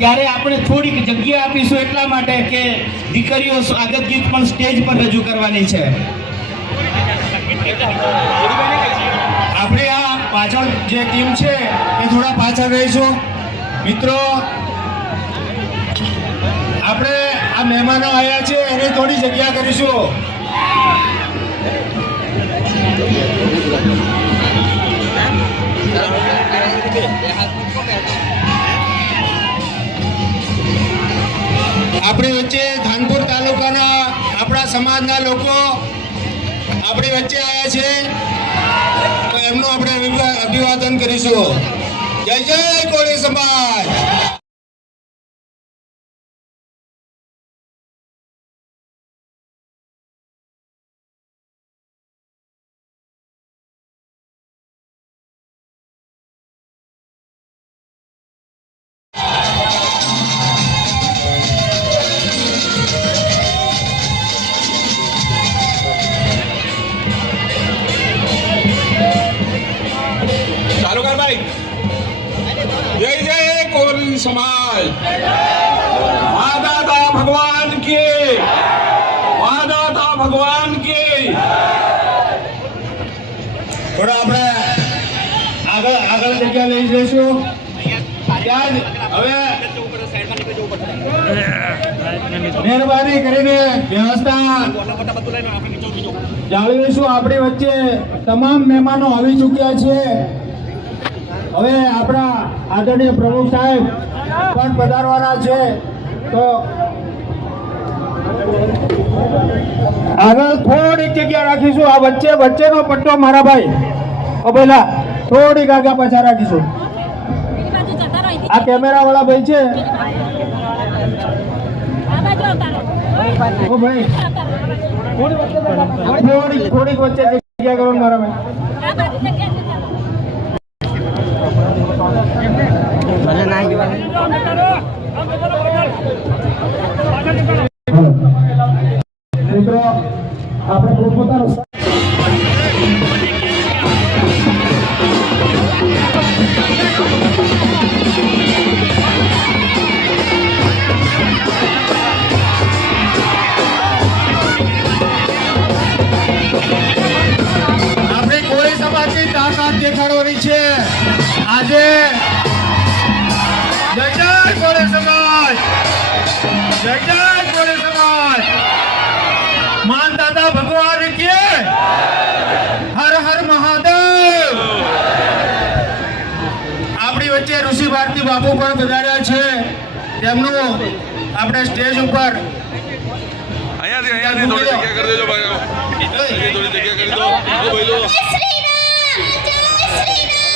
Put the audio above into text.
ત્યારે આપણે થોડીક જગ્યા આપીશું એટલા માટે કે દીકરીઓ સ્વાગત ગીત પણ સ્ટેજ પર રજૂ કરવાની છે. આપણે આ પાછળ જે ટીમ છે એ થોડા પાછળ રહીશું. મિત્રો, આપણે આ મહેમાનો આવ્યા છે, એને થોડી જગ્યા કરીશું. વચ્ચે ધાનપુર તાલુકાના આપણા સમાજના લોકો આપણી વચ્ચે આવ્યા છે. તો એમનું આપણે અભિવાદન કરીશું. જય જય કોળી સમાજ! ભાઈ જય જય કોરી સમાજ. મા ભગવાન કે. મા ભગવાન કે. થોડા આપણે આગળ આગળ જગ્યા લઈ જઈશું. મહેરબાની કરીને આપણી વચ્ચે તમામ મહેમાનો આવી ચૂક્યા છે. હવે આપણા આદરણીય પ્રમુખ સાહેબ પણ પધારવાના છે. તો આગળ થોડીક જગ્યા રાખીશું. આ વચ્ચે, વચ્ચેનો પટ્ટો મારા ભાઈ. ઓ પેલા, થોડીક આગળ પાછા રાખીશું. આ કેમેરા વાળા ભાઈ છે. ઓ ભાઈ. થોડીક થોડીક વચ્ચે જગ્યા કરો મારા ભાઈ. આ બાજુ જગ્યા છે ચાલો. મિત્રો આપણે આપણે છે આજે ભગવાન કે? હર હર મહાદેવ! આપણી વચ્ચે ઋષિ ભારતી બાપુ પણ પધાર્યા છે. તેમનું આપણે સ્ટેજ ઉપર અહીંયાથી અહીંયાથી થોડી જગ્યા કરી દેજો ભાઈ થોડી જગ્યા કરી દો. શ્રી રામ જય શ્રી રામ.